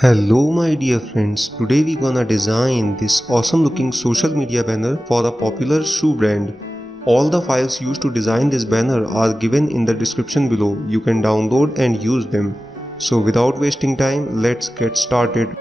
Hello my dear friends, today we gonna design this awesome looking social media banner for a popular shoe brand. All the files used to design this banner are given in the description below. You can download and use them. So without wasting time, let's get started.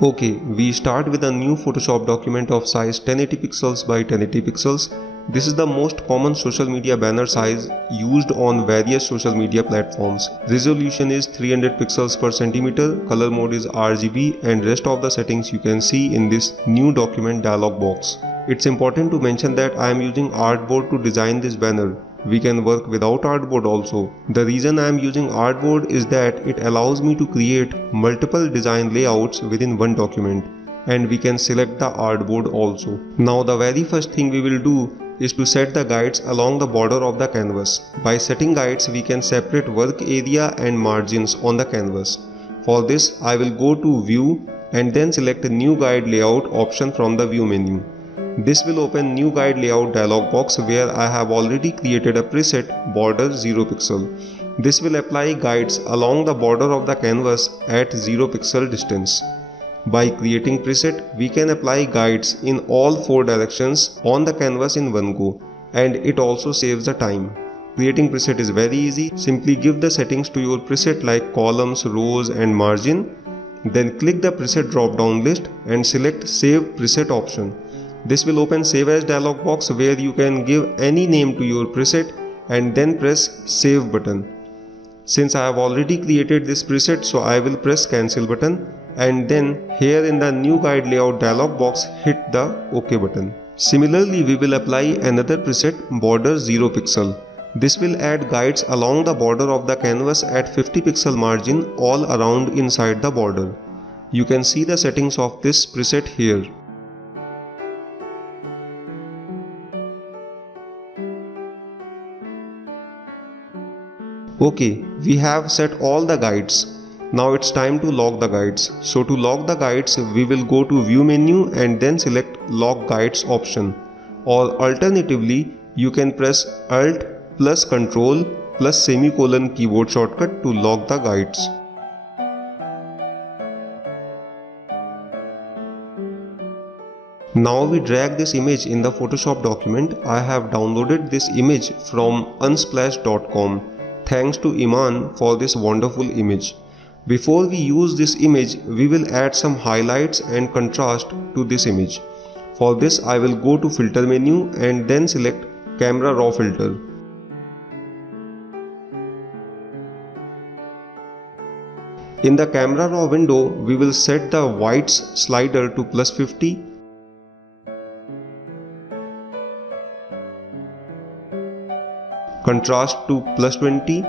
Okay, we start with a new Photoshop document of size 1080 pixels by 1080 pixels. This is the most common social media banner size used on various social media platforms. Resolution is 300 pixels per centimeter, color mode is RGB, and rest of the settings you can see in this new document dialog box. It's important to mention that I am using artboard to design this banner. We can work without artboard also. The reason I am using artboard is that it allows me to create multiple design layouts within one document, and we can select the artboard also. Now the very first thing we will do is to set the guides along the border of the canvas. By setting guides we can separate work area and margins on the canvas. For this I will go to view and then select a new guide layout option from the view menu. This will open new guide layout dialog box where I have already created a preset border 0 pixel. This will apply guides along the border of the canvas at 0 pixel distance. By creating preset, we can apply guides in all 4 directions on the canvas in one go, and it also saves the time. Creating preset is very easy. Simply give the settings to your preset like columns, rows and margin. Then click the preset drop down list and select save preset option. This will open save as dialog box where you can give any name to your preset and then press save button. Since I have already created this preset, so I will press cancel button, and then here in the new guide layout dialog box hit the OK button. Similarly, we will apply another preset border 0 pixel. This will add guides along the border of the canvas at 50 pixel margin all around inside the border. You can see the settings of this preset here. Okay, we have set all the guides. Now it's time to lock the guides. So to lock the guides, we will go to view menu and then select lock guides option. Or alternatively, you can press Alt plus Control plus semicolon keyboard shortcut to lock the guides. Now we drag this image in the Photoshop document. I have downloaded this image from unsplash.com. Thanks to Iman for this wonderful image. Before we use this image, we will add some highlights and contrast to this image. For this I will go to filter menu and then select camera raw filter. In the camera raw window, we will set the whites slider to plus 50. Contrast to plus 20,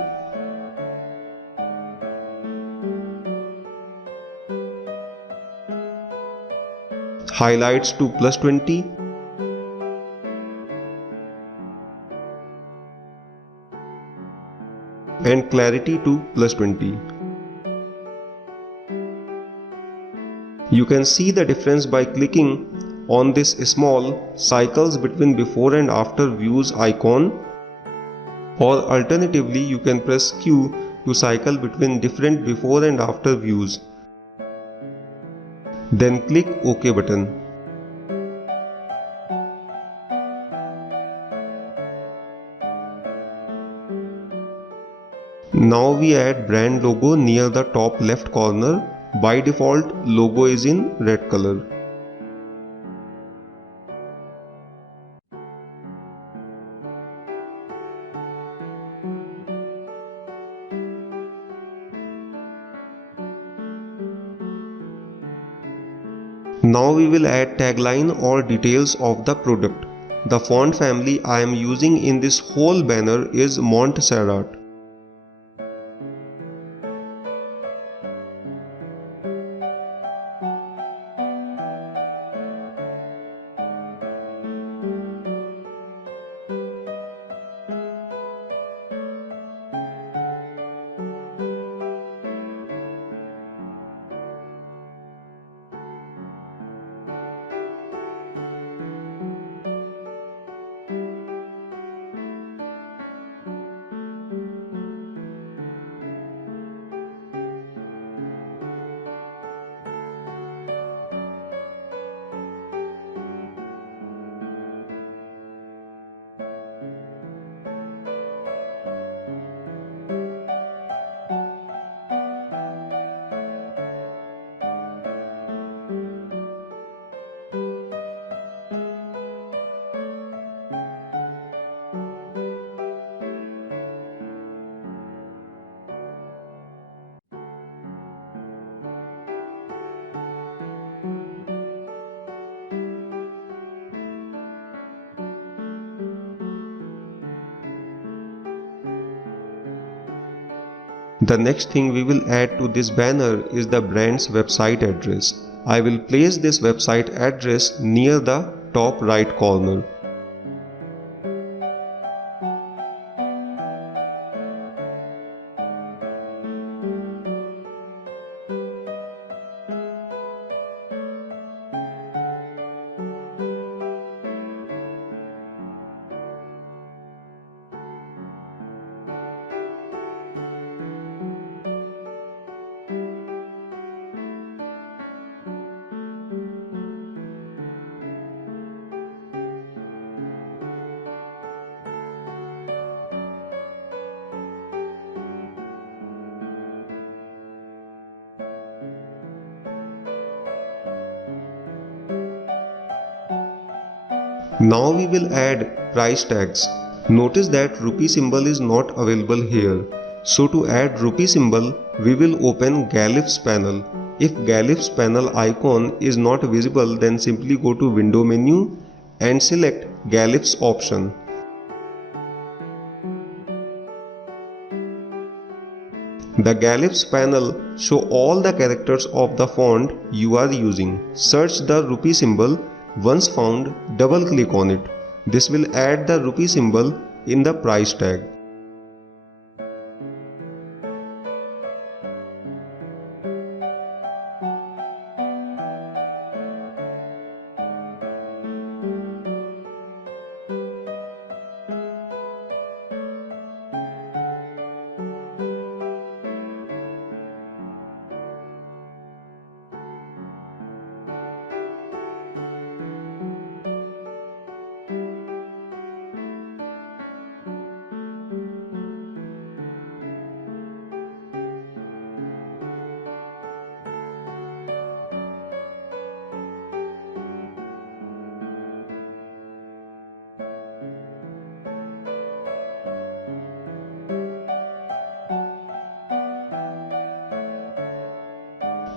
highlights to plus 20, and clarity to plus 20. You can see the difference by clicking on this small cycles between before and after views icon. Or alternatively, you can press Q to cycle between different before and after views. Then click OK button. Now we add brand logo near the top left corner. By default, logo is in red color. Now we will add tagline or details of the product. The font family I am using in this whole banner is Montserrat. The next thing we will add to this banner is the brand's website address. I will place this website address near the top right corner. Now we will add price tags. Notice that rupee symbol is not available here. So to add rupee symbol, we will open Glyphs panel. If Glyphs panel icon is not visible, then simply go to window menu and select Glyphs option. The Glyphs panel show all the characters of the font you are using. Search the rupee symbol. Once found, double click on it. This will add the rupee symbol in the price tag.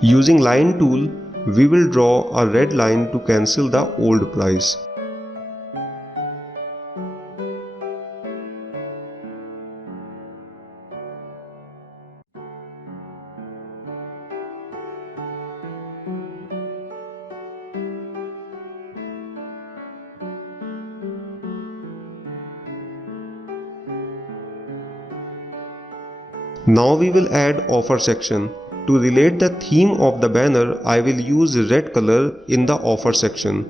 Using line tool, we will draw a red line to cancel the old price. Now we will add offer section. To relate the theme of the banner, I will use red color in the offer section.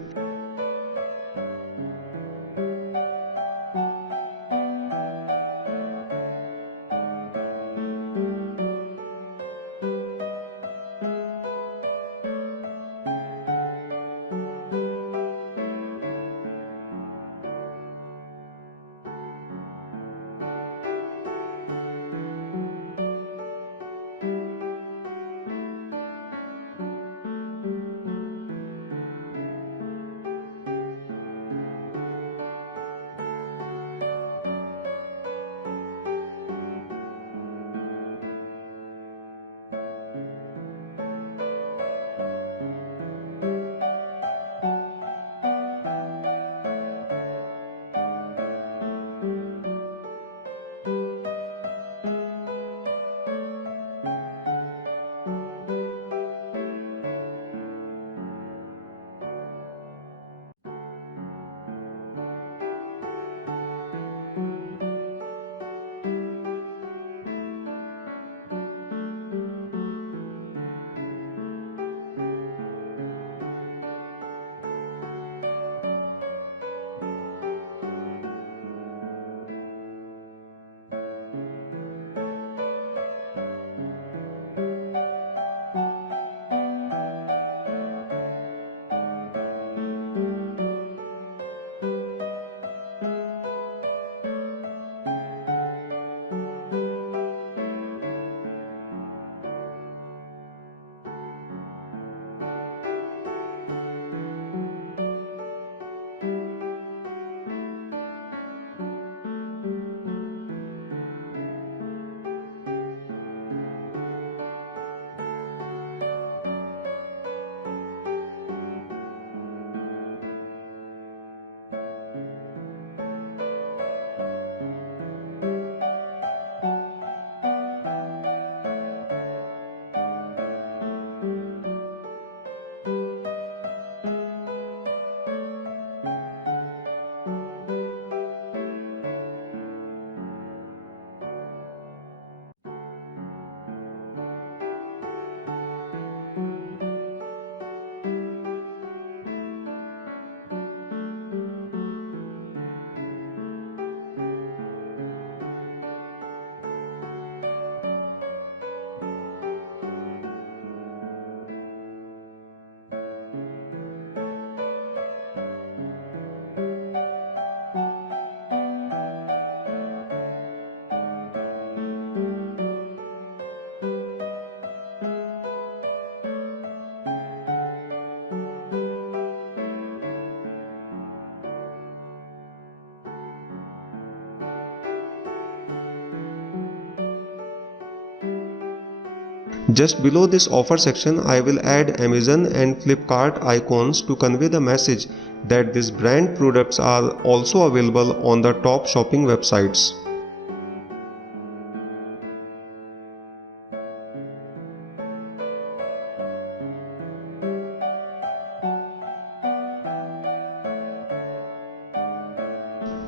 Just below this offer section, I will add Amazon and Flipkart icons to convey the message that this brand products are also available on the top shopping websites.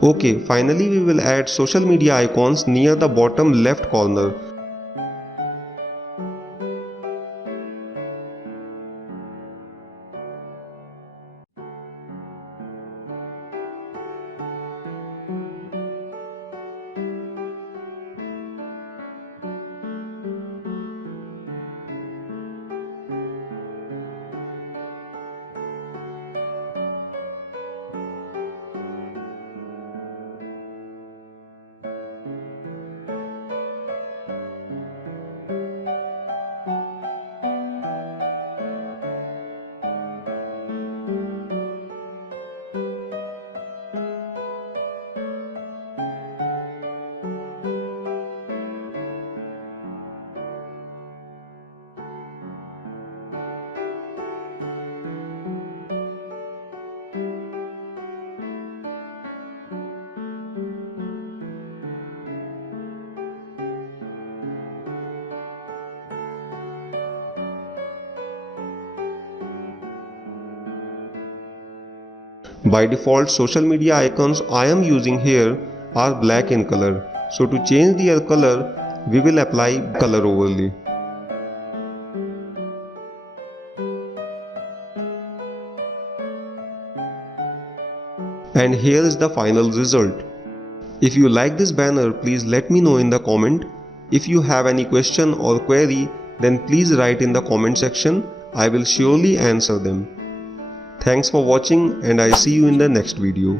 Okay, finally we will add social media icons near the bottom left corner. By default, social media icons I am using here are black in color. So to change their color, we will apply color overlay. And here is the final result. If you like this banner, please let me know in the comment. If you have any question or query, then please write in the comment section. I will surely answer them. Thanks for watching and I see you in the next video.